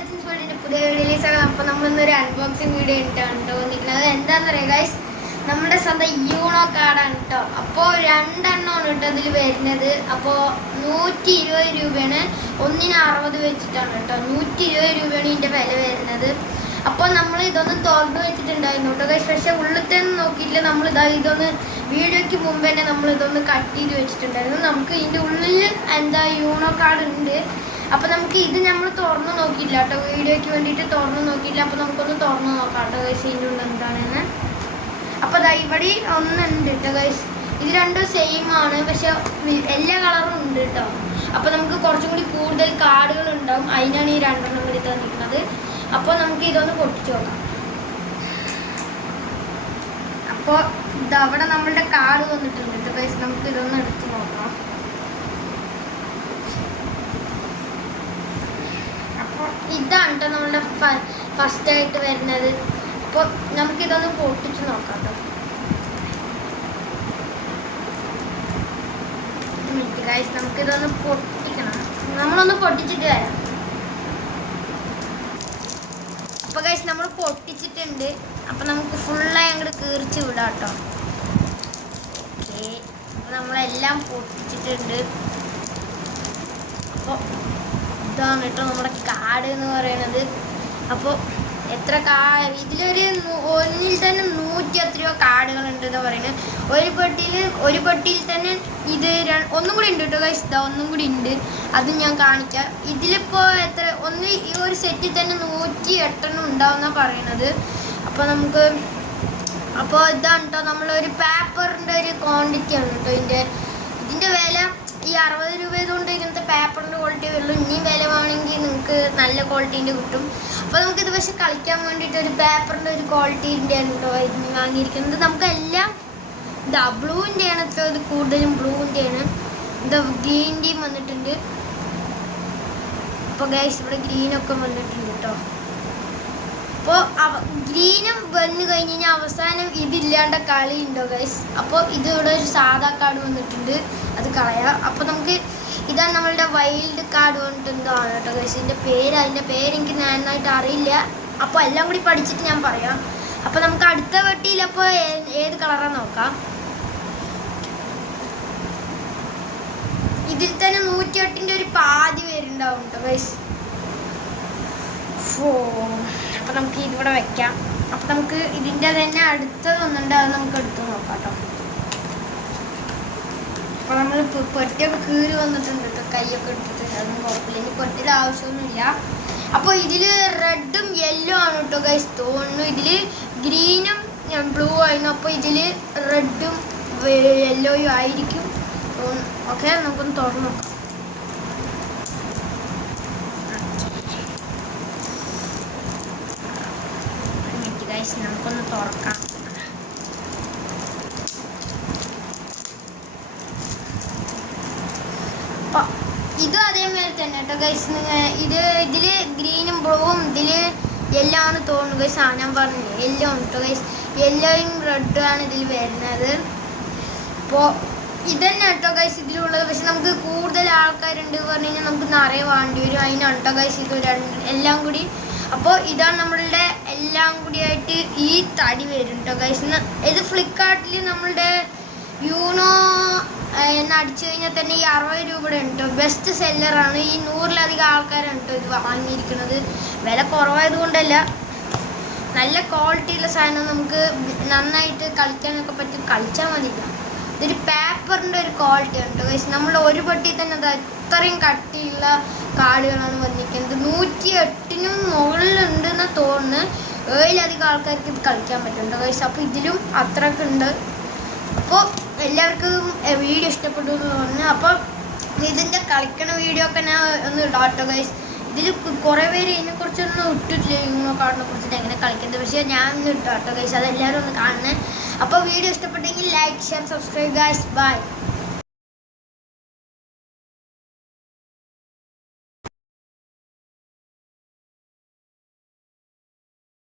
പുതിയ വീഡിയോയിലേക്ക് അപ്പോൾ നമ്മളിന്നൊരു അൺബോക്സിങ് വീഡിയോ ഇട്ടാണ് കേട്ടോ വന്നിരിക്കുന്നത്. എന്താണെന്ന് അറിയാം ഗൈസ്, നമ്മുടെ സ്വന്തം യൂണോ കാർഡാണ് കേട്ടോ. അപ്പോൾ 2 എണ്ണമാണ് കേട്ടോ ഇതിൽ വരുന്നത്. അപ്പോൾ 120 രൂപയാണ്, ഒന്നിന് 60 വെച്ചിട്ടാണ് കേട്ടോ. 120 രൂപയാണ് ഇതിൻ്റെ വില വരുന്നത്. അപ്പോൾ നമ്മൾ ഇതൊന്ന് തുറന്ന് വെച്ചിട്ടുണ്ടായിരുന്നു കേട്ടോ ഗൈസ്. പക്ഷേ ഉള്ളിലത്തെ നോക്കിയില്ല, നമ്മൾ ഇതൊന്ന് വീഡിയോയ്ക്ക് മുമ്പ് തന്നെ നമ്മൾ ഇതൊന്ന് കട്ട് ചെയ്ത് വെച്ചിട്ടുണ്ടായിരുന്നു. നമുക്ക് ഇതിൻ്റെ ഉള്ളിൽ യൂണോ കാർഡ് ഉണ്ട്. അപ്പോൾ നമുക്ക് ഇത് നമ്മൾ തുറന്ന് നോക്കിയില്ല കേട്ടോ, വീഡിയോയ്ക്ക് വേണ്ടിയിട്ട് തുറന്ന് നോക്കിയില്ല. അപ്പോൾ നമുക്കൊന്ന് തുറന്ന് നോക്കാം കേട്ടോ ഗൈസ് ഇതിൻ്റെ ഉള്ളിൽ എന്താണെന്ന്. അപ്പോൾ ദാ ഇവിടെ ഒന്നുണ്ട് കേട്ടോ ഗൈസ്. ഇത് രണ്ടും സെയിം ആണ്, പക്ഷെ എല്ലാ കളറും ഉണ്ട് കേട്ടോ. അപ്പോൾ നമുക്ക് കുറച്ചും കൂടി കൂടുതൽ കാർഡുകൾ ഉണ്ടാവും, അതിനാണ് ഈ 2 എണ്ണം കൂടി തന്നിരിക്കുന്നത്. അപ്പോൾ നമുക്ക് ഇതൊന്ന് പൊട്ടിച്ച് നോക്കാം. അപ്പോൾ ഇതവിടെ നമ്മളുടെ കാർഡ് വന്നിട്ടുണ്ട് കേട്ടോ ഗൈസ്. നമുക്ക് ഇതൊന്ന് എടുത്ത് നോക്കാം. ഇതാണ് കേട്ടോ നമ്മളുടെ ഫസ്റ്റ് ആയിട്ട് വരുന്നത്. അപ്പോൾ നമുക്കിതൊന്ന് പൊട്ടിച്ച് നോക്കാം കേട്ടോ. ഗൈസ് നമുക്കിതൊന്ന് പൊട്ടിക്കണം, നമ്മളൊന്ന് പൊട്ടിച്ചിട്ട് വരാം. അപ്പോൾ ഗൈസ് നമ്മൾ പൊട്ടിച്ചിട്ടുണ്ട്. അപ്പോൾ നമുക്ക് ഫുള്ളായി അങ്ങോട്ട് കീറിച്ച് വിടാം കേട്ടോ. ഓക്കെ, അപ്പോൾ നമ്മളെല്ലാം പൊട്ടിച്ചിട്ടുണ്ട്. അപ്പോൾ ഇതാണ് കേട്ടോ നമ്മുടെ കാർഡ് എന്ന് പറയുന്നത്. അപ്പോൾ എത്ര ഇതിലൊരു ഒന്നിൽ തന്നെ 100 എത്രയോ കാർഡുകളുണ്ട് എന്ന് പറയുന്നത്. ഒരു പെട്ടിയിൽ തന്നെ ഇത് ഒന്നും കൂടി ഉണ്ട് കേട്ടോ ഗൈസ്. ഇതാ ഒന്നും കൂടി ഉണ്ട്, അത് ഞാൻ കാണിക്കാം. ഇതിലിപ്പോൾ ഈ ഒരു സെറ്റിൽ തന്നെ 108 എണ്ണം ഉണ്ടാവുമെന്നാണ് പറയണത്. അപ്പോൾ ഇതാണ് കേട്ടോ നമ്മളൊരു പേപ്പറിൻ്റെ ഒരു ക്വാണ്ടിറ്റി ആണ് കേട്ടോ ഇതിൻ്റെ വില. ഈ 60 രൂപ കൊണ്ട് ഇങ്ങനത്തെ പേപ്പറിൻ്റെ ക്വാളിറ്റി വരുള്ളൂ. ഇനിയും വില വേണമെങ്കിൽ നിങ്ങൾക്ക് നല്ല ക്വാളിറ്റീൻ്റെ കിട്ടും. അപ്പോൾ നമുക്കിത് പക്ഷേ കളിക്കാൻ വേണ്ടിയിട്ട് ഒരു പേപ്പറിൻ്റെ ഒരു ക്വാളിറ്റീൻ്റെ ആണ് കേട്ടോ ഇതിന് വാങ്ങിയിരിക്കുന്നത്. നമുക്കെല്ലാം ഇതാ ബ്ലൂവിൻ്റെയാണ് കേട്ടോ, ഇത് കൂടുതലും ബ്ലൂവിൻ്റെയാണ്. ഇതാ ഗ്രീൻ്റെയും വന്നിട്ടുണ്ട്. അപ്പോൾ ഗൈസ് ഇവിടെ ഗ്രീനൊക്കെ വന്നിട്ടുണ്ട് കേട്ടോ. അപ്പോൾ ഗ്രീനും വന്നു കഴിഞ്ഞ് കഴിഞ്ഞാൽ അവസാനം ഇതില്ലാണ്ട കളി ഉണ്ടോ ഗൈസ്. അപ്പോൾ ഇതിവിടെ ഒരു സാധാ കാർഡ് വന്നിട്ടുണ്ട്, അത് കളയാം. അപ്പോൾ നമുക്ക് ഇതാണ് നമ്മളുടെ വൈൽഡ് കാർഡ് വന്നിട്ടുണ്ടോ കേട്ടോ ഗൈസ്. അതിൻ്റെ പേര് എനിക്ക് നന്നായിട്ട് അറിയില്ല. അപ്പോൾ എല്ലാം കൂടി പഠിച്ചിട്ട് ഞാൻ പറയാം. അപ്പോൾ നമുക്ക് അടുത്ത വെട്ടിയിൽ അപ്പോൾ ഏത് കളറാണ് നോക്കാം. ഇതിൽ തന്നെ 108ൻ്റെ ഒരു പാതി പേരുണ്ടാവും കേട്ടോ ഗൈസ്. അപ്പോൾ നമുക്ക് ഇതിവിടെ വെക്കാം. അപ്പോൾ നമുക്ക് ഇതിൻ്റെ തന്നെ അടുത്തത് ഒന്നുണ്ട്, അത് നമുക്ക് എടുത്ത് നോക്കാം കേട്ടോ. അപ്പോൾ നമ്മൾ പൊട്ടിയൊക്കെ കീറി വന്നിട്ടുണ്ട് കേട്ടോ, കൈയൊക്കെ എടുത്തിട്ട്. അതൊന്നും കുഴപ്പമില്ല, ഇനി പൊട്ടിയുടെ ആവശ്യമൊന്നുമില്ല. അപ്പോൾ ഇതിൽ റെഡും യെല്ലോ ആണ് കേട്ടോ ഗൈസ് തോന്നുന്നു. ഇതിൽ ഗ്രീനും ബ്ലൂ ആയിരുന്നു. അപ്പോൾ ഇതിൽ റെഡും യെല്ലോയും ആയിരിക്കും. ഓക്കെ, നമുക്കൊന്ന് തുറന്നു നോക്കാം. നമുക്കൊന്ന് തുറക്കാം. അപ്പോൾ ഇതും അതേമാതിരി തന്നെ കേട്ടോ ഗൈസ്. ഇതിൽ ഗ്രീനും ബ്ലൂവും ഇതിൽ യെല്ലോ ആണ് തോന്നുന്നു ഗൈസ്. ഞാൻ പറഞ്ഞില്ലേ യെല്ലോ ആണ് കേട്ടോ ഗൈസ്. യെല്ലോയും റെഡും ആണ് ഇതിൽ വരുന്നത്. അപ്പോൾ ഇതന്നെ കേട്ടോ ഗൈസ് ഇതിലുള്ളത്. പക്ഷെ നമുക്ക് കൂടുതൽ ആൾക്കാരുണ്ട് പറഞ്ഞു കഴിഞ്ഞാൽ നമുക്ക് നിറയെ വേണ്ടി വരും. അതിനാണ് കേട്ടോ ഗൈസ് ഇത് എല്ലാം കൂടി. അപ്പോൾ ഇതാണ് നമ്മളുടെ എല്ലാം കൂടിയായിട്ട് ഈ തടി വരും കേട്ടോ ഗൈസ്. ഇത് ഫ്ലിപ്കാർട്ടിൽ നമ്മളുടെ യൂണോ എന്ന് അടിച്ചു കഴിഞ്ഞാൽ തന്നെ ഈ 60 രൂപയുടെ ഉണ്ട്. ബെസ്റ്റ് സെല്ലറാണ്. ഈ 100-ലധികം ആൾക്കാരാണ് കേട്ടോ ഇത് വാങ്ങിയിരിക്കുന്നത്. വില കുറവായത് കൊണ്ടല്ല, നല്ല ക്വാളിറ്റിയുള്ള സാധനം നമുക്ക് നന്നായിട്ട് കളിക്കാനൊക്കെ പറ്റും. കളിച്ചാൽ മതിയില്ല. ഇതൊരു പേപ്പറിൻ്റെ ഒരു ക്വാളിറ്റി ഉണ്ട് ഗൈസ്. നമ്മൾ ഒരു പെട്ടി തന്നെ അത് അത്രയും കട്ടിയുള്ള കാർഡുകളാണ് വന്നിരിക്കുന്നത്. 108നും മുകളിലുണ്ടെന്ന് തോന്നുന്നു. 7-ലധികം ആൾക്കാർക്ക് ഇത് കളിക്കാൻ പറ്റുന്നുണ്ട് ഗൈസ്. അപ്പോൾ ഇതിലും അത്രയൊക്കെ ഉണ്ട്. അപ്പോൾ എല്ലാവർക്കും വീഡിയോ ഇഷ്ടപ്പെട്ടു എന്ന് തോന്നുന്നു. അപ്പോൾ ഇതിൻ്റെ കളിക്കണ വീഡിയോ ഒക്കെ ഞാൻ ഒന്ന് ഇടാം കേട്ടോ ഗൈസ്. ഇതിൽ കുറേ പേര് ഇതിനെക്കുറിച്ചൊന്നും ഇട്ടിട്ടില്ല, യൂണോ കാർഡിനെ കുറിച്ചിട്ട് എങ്ങനെ കളിക്കുന്നത്. പക്ഷേ ഞാൻ ഒന്ന് ഇട്ടാം കേട്ടോ ഗൈസ്, അതെല്ലാവരും ഒന്ന് കാണണേ. അപ്പോൾ വീഡിയോ ഇഷ്ടപ്പെട്ടെങ്കിൽ like, share, subscribe guys. By.